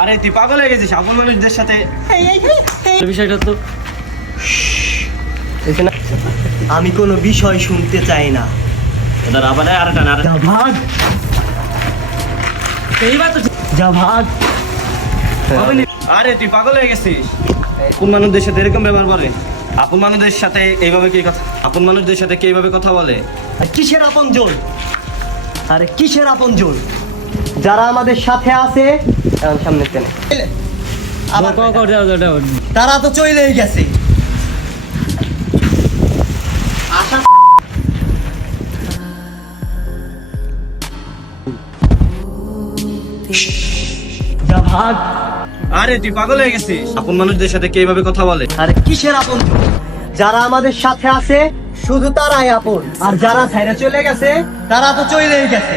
আরে তুই পাগল হয়ে গেছিস আপন মানুষদের সাথে। বিষয়টা তো আমি কোনো বিষয় শুনতে চাই না। এবার আবার আর টান আর যা ভাগ, এইবার তো যা ভাগ। আরে তুই পাগল হয়ে গেছিস। আপন মানুষদের সাথে এরকম ব্যবহার করে? আপন মানুষদের সাথে এইভাবে কি কথা, আপন মানুষদের সাথে কি এইভাবে কথা বলে? আর কিসের আপনজন? আরে কিসের আপনজন? যারা আমাদের সাথে আছে এখন সামনে টেনে আবার তারা তো চলেই গেছে। আশা যা ভাগ। আরে তুই পাগল হয়ে গেছিস। আপন মানুষদের সাথে কি এইভাবে কথা বলে? আরে কিসের আপনজন? যারা আমাদের সাথে আছে শুধু তারাই আপন, আর যারা ছাইরা চলে গেছে তারা তো চলেই গেছে।